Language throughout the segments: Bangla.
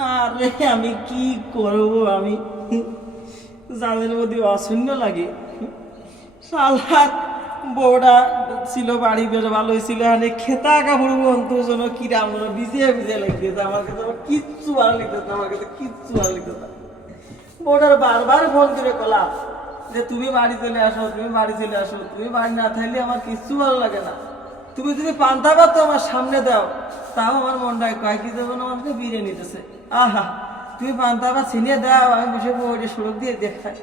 না রে, আমি কি করব? আমি জানের মধ্যে অশূন্য লাগে। শালার বউটা ছিল বাড়ি বেশ ভালো হয়েছিল, মানে খেতা কাপড় অন্তর জন্য কিরাম ভিজে ভিজে লাগতেছে। আমার কাছে আমার কিচ্ছু ভালো লাগতেছে, আমার কাছে কিচ্ছু ভালো লাগতেছে। বউটার বারবার ফোন করে কলাম যে তুমি বাড়ি চলে আসো, তুমি বাড়ি চলে আসো, তুমি বাড়ি না থাকলে আমার কিচ্ছু ভালো লাগে না। তুমি যদি পান্তা ভাত আমার সামনে দাও, তাও আমার মনটায় কয় কি দেবো না, আমাকে বিরিয়ানি নিতেছে। আহা, তুমি পান্তা ভাত ছিনিয়ে দাও, আমি বসে বউটা সড়ক দিয়ে দেখাই।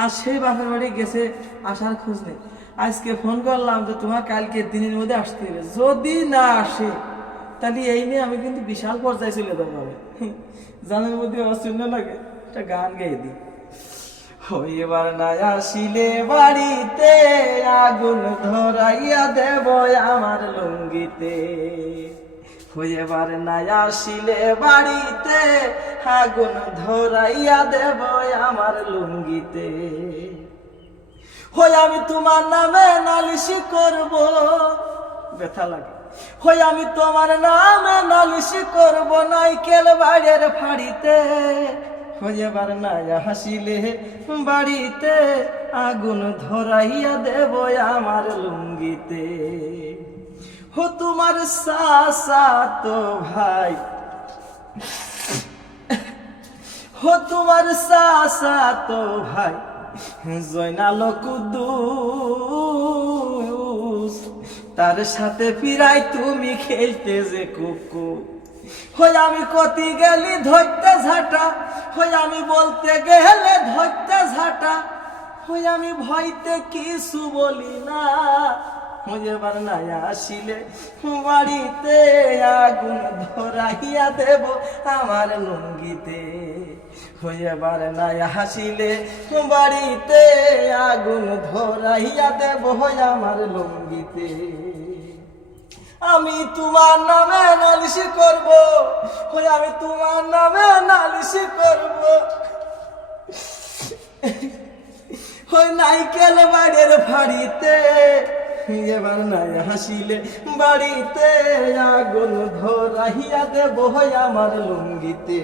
আর সেই বাপের বাড়ি গেছে, আসার খোঁজ নেই। আজকে ফোন করলাম যে তোমার কালকে দিনের মধ্যে আসতে হবে, যদি না আসে তাহলে এই নিয়ে আমি কিন্তু বিশাল পর্যায়ে চলে যাবো। আমি জানের মধ্যে অশূন্য লাগে, একটা গান গেয়ে দিই। এবার না আসিলে বাড়িতে আগুন ধরাইয়া দেব আমার লুঙ্গিতে। এবার না আসিলে বাড়িতে আগুন ধরাইয়া দেব আমার লুঙ্গিতে। আমি তোমার নামে নালিশি করব, ব্যথা লাগে। আমি তোমার নামে নালিশি করব নাইকেল বাড়ির ফাড়িতে। এবার না হাসিলে বাড়িতে আগুন ধরাইয়া দেব আমার লুঙ্গিতে। তোমার সাসা তো ভাই, তোমার সাসা তো ভাই জয়নাল কুদ্দুস, তার সাথে ফিরাই তুমি খেলতে যে কুকু। আমি কতি গেলি ধরতে ঝাঁটা, আমি বলতে গেলে ধরতে ঝাঁটা। আমি ভয়তে কিছু বলি না। এবার না আসিলে বাড়িতে আগুন ধরাইয়া দেব আমার লুঙ্গিতে। এবার না হাসিলে বাড়িতে আগুন ধরাইয়া দেব আমার লুঙ্গিতে। আমি তোমার নামে নালিশি করব, আমি তোমার নামে নালিশি করব। নাইকেল বাড়ির ফাড়িতে। এবার নাই হাসিলে বাড়িতে আগুন ধরাইয়া দেব আমার লুঙ্গিতে।